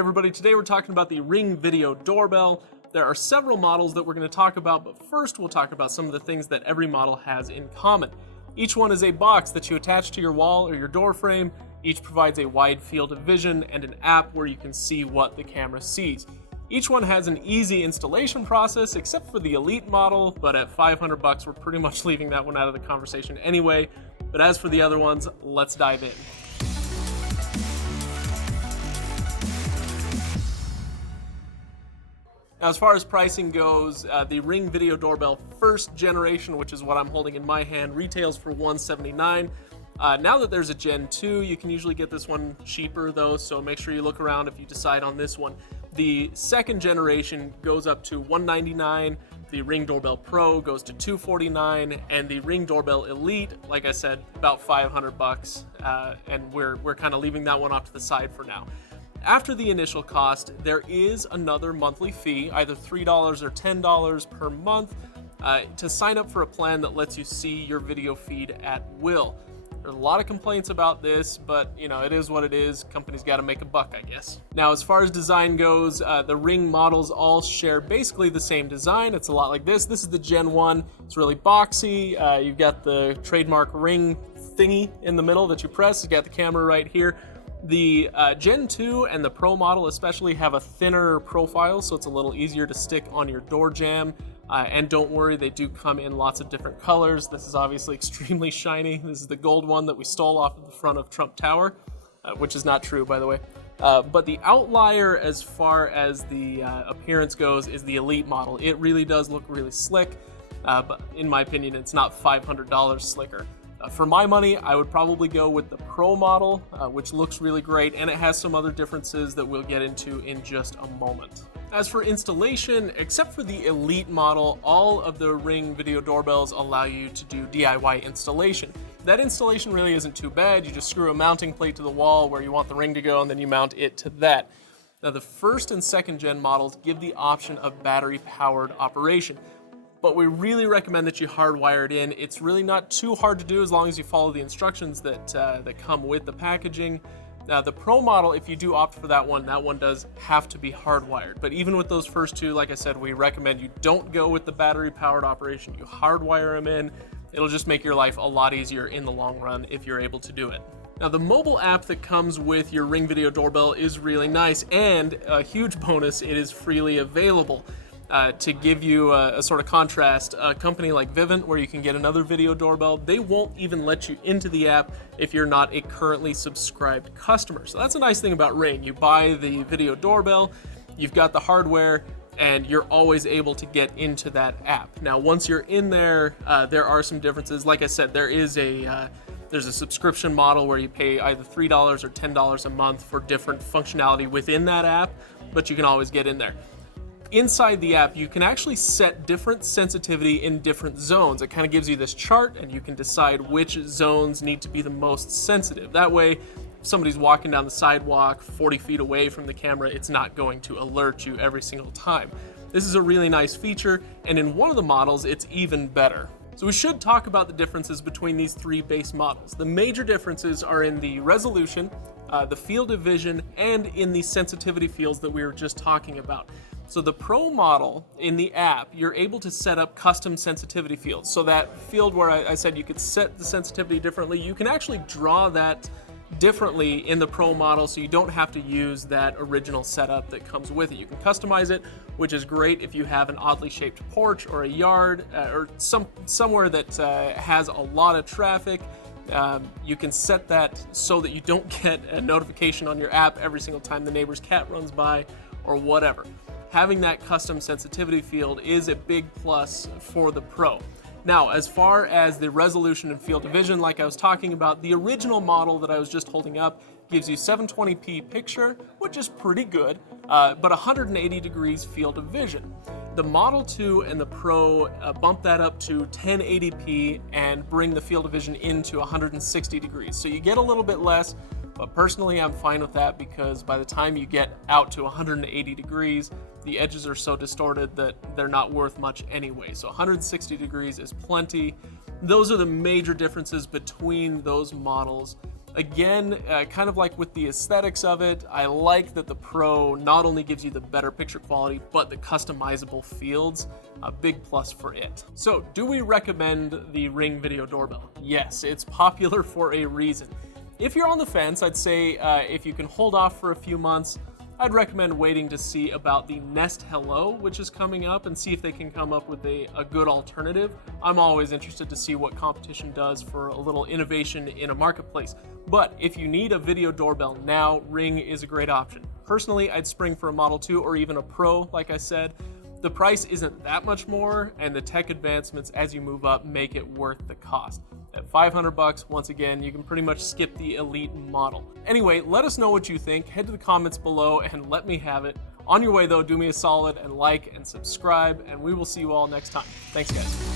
Everybody, today we're talking about the Ring Video Doorbell. There are several models that we're going to talk about, but first we'll talk about some of the things that every model has in common. Each one is a box that you attach to your wall or your door frame. Each provides a wide field of vision and an app where you can see what the camera sees. Each one has an easy installation process, except for the Elite model, but at $500 we're pretty much leaving that one out of the conversation anyway. But as for the other ones, let's dive in. Now, as far as pricing goes, the Ring Video Doorbell first generation, which is what I'm holding in my hand, retails for $179. Now that there's a Gen 2, you can usually get this one cheaper though, so make sure you look around if you decide on this one. The second generation goes up to $199, the Ring Doorbell Pro goes to $249, and the Ring Doorbell Elite, like I said, about $500, and we're kind of leaving that one off to the side for now. After the initial cost, there is another monthly fee, either $3 or $10 per month, to sign up for a plan that lets you see your video feed at will. There's a lot of complaints about this, but it is what it is. Companies got to make a buck, I guess. Now, as far as design goes, the Ring models all share basically the same design. It's a lot like this. This is the Gen 1. It's really boxy. You've got the trademark Ring thingy in the middle that you press. You've got the camera right here. The Gen 2 and the Pro model especially have a thinner profile, so it's a little easier to stick on your door jamb. And don't worry, they do come in lots of different colors. This is obviously extremely shiny. This is the gold one that we stole off of the front of Trump Tower, which is not true, by the way. But the outlier as far as the appearance goes is the Elite model. It really does look really slick, but in my opinion, it's not $500 slicker. For my money, I would probably go with the Pro model, which looks really great, and it has some other differences that we'll get into in just a moment. As for installation, except for the Elite model, all of the Ring Video Doorbells allow you to do DIY installation. That installation really isn't too bad. You just screw a mounting plate to the wall where you want the ring to go, and then you mount it to that. Now, the first and second gen models give the option of battery-powered operation, but we really recommend that you hardwire it in. It's really not too hard to do as long as you follow the instructions that come with the packaging. Now, the Pro model, if you do opt for that one does have to be hardwired. But even with those first two, like I said, we recommend you don't go with the battery-powered operation. You hardwire them in. It'll just make your life a lot easier in the long run if you're able to do it. Now, the mobile app that comes with your Ring Video Doorbell is really nice, and a huge bonus, it is freely available. To give you a sort of contrast, a company like Vivint, where you can get another video doorbell, they won't even let you into the app if you're not a currently subscribed customer. So that's a nice thing about Ring. You buy the video doorbell, you've got the hardware, and you're always able to get into that app. Now, once you're in there, there are some differences. Like I said, there's a subscription model where you pay either $3 or $10 a month for different functionality within that app, but you can always get in there. Inside the app, you can actually set different sensitivity in different zones. It kind of gives you this chart, and you can decide which zones need to be the most sensitive. That way, if somebody's walking down the sidewalk 40 feet away from the camera, it's not going to alert you every single time. This is a really nice feature, and in one of the models, it's even better. So we should talk about the differences between these three base models. The major differences are in the resolution, the field of vision, and in the sensitivity fields that we were just talking about. So the Pro model in the app, you're able to set up custom sensitivity fields. So that field where I said you could set the sensitivity differently, you can actually draw that differently in the Pro model, so you don't have to use that original setup that comes with it. You can customize it, which is great if you have an oddly shaped porch or a yard or somewhere that has a lot of traffic. You can set that so that you don't get a notification on your app every single time the neighbor's cat runs by or whatever. Having that custom sensitivity field is a big plus for the Pro. Now, as far as the resolution and field of vision, like I was talking about, the original model that I was just holding up gives you 720p picture, which is pretty good, but 180 degrees field of vision. The Model 2 and the Pro bump that up to 1080p and bring the field of vision into 160 degrees. So you get a little bit less, but personally I'm fine with that because by the time you get out to 180 degrees, the edges are so distorted that they're not worth much anyway. So 160 degrees is plenty. Those are the major differences between those models. Again, kind of like with the aesthetics of it, I like that the Pro not only gives you the better picture quality, but the customizable fields, a big plus for it. So, do we recommend the Ring Video Doorbell? Yes, it's popular for a reason. If you're on the fence, I'd say if you can hold off for a few months, I'd recommend waiting to see about the Nest Hello, which is coming up, and see if they can come up with a good alternative. I'm always interested to see what competition does for a little innovation in a marketplace. But if you need a video doorbell now, Ring is a great option. Personally, I'd spring for a Model 2 or even a Pro, like I said. The price isn't that much more, and the tech advancements as you move up make it worth the cost. At $500, once again, you can pretty much skip the Elite model. Anyway, let us know what you think. Head to the comments below and let me have it. On your way though, do me a solid and like and subscribe, and we will see you all next time. Thanks guys.